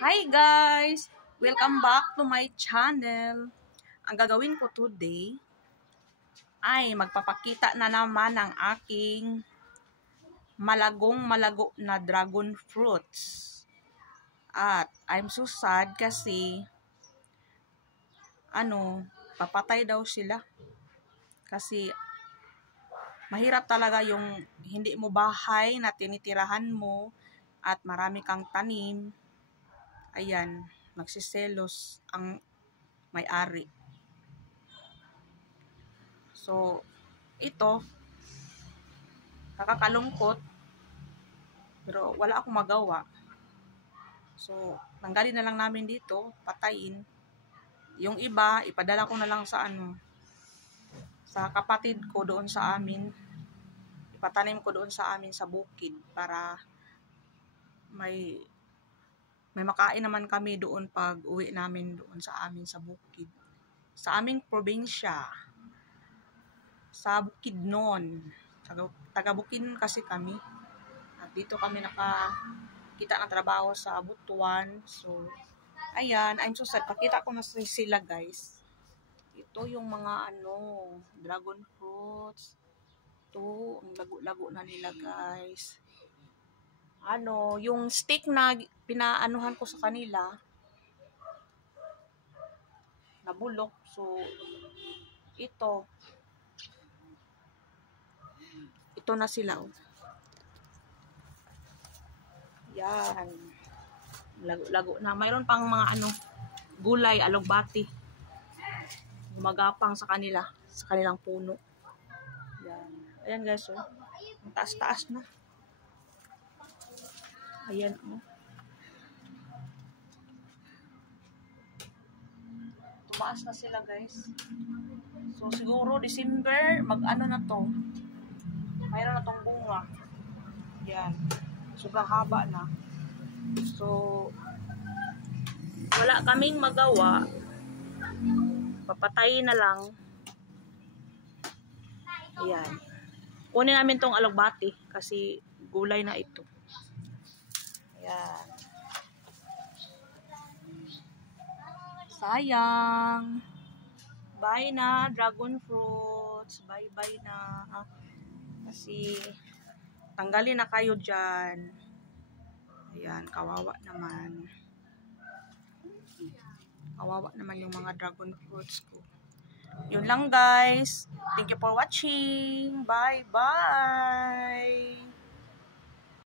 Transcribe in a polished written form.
Hi guys! Welcome back to my channel. Ang gagawin ko today ay magpapakita na naman ng aking malago na dragon fruits. At I'm so sad kasi papatay daw sila. Kasi mahirap talaga yung hindi mo bahay na tinitirahan mo at marami kang tanim. Ayan, nagsiselos ang may-ari. So, ito, nakakalungkot, pero wala akong magawa. So, tanggalin na lang namin dito, patayin. Yung iba, ipadala ko na lang sa sa kapatid ko doon sa amin. Ipatanim ko doon sa amin sa bukid para may makain naman kami doon pag uwi namin doon sa amin sa bukid. Sa aming probinsya, sa Bukidnon. Taga Bukidnon kasi kami. At dito kami nakakita ng trabaho sa Butuan. So, ayan, I'm so sad. Pakita ko na sila guys. Ito yung mga dragon fruits. Ito, ang lago-lago na nila guys. Yung stick na pinaanuhan ko sa kanila, nabulok. So, ito na sila. Oh. Yan. Lago na. Mayroon pang mga gulay, alugbati. Gumagapang sa kanilang puno. Yan. Ayan guys, oh. Ang taas-taas na. Ayan, oh. Tumaas na sila guys. So siguro December, na to. Mayroon na tong bunga. Yan. Sobrang haba na. So, wala kaming magawa. Papatayin na lang. Ayan. Kunin namin tong alugbati kasi gulay na ito. Ayan. Sayang. Bye na, dragon fruits. Bye-bye na. Kasi tanggalin na kayo dyan. Ayan, kawawa naman. Kawawa naman yung mga dragon fruits ko. Yun lang guys. Thank you for watching. Bye-bye.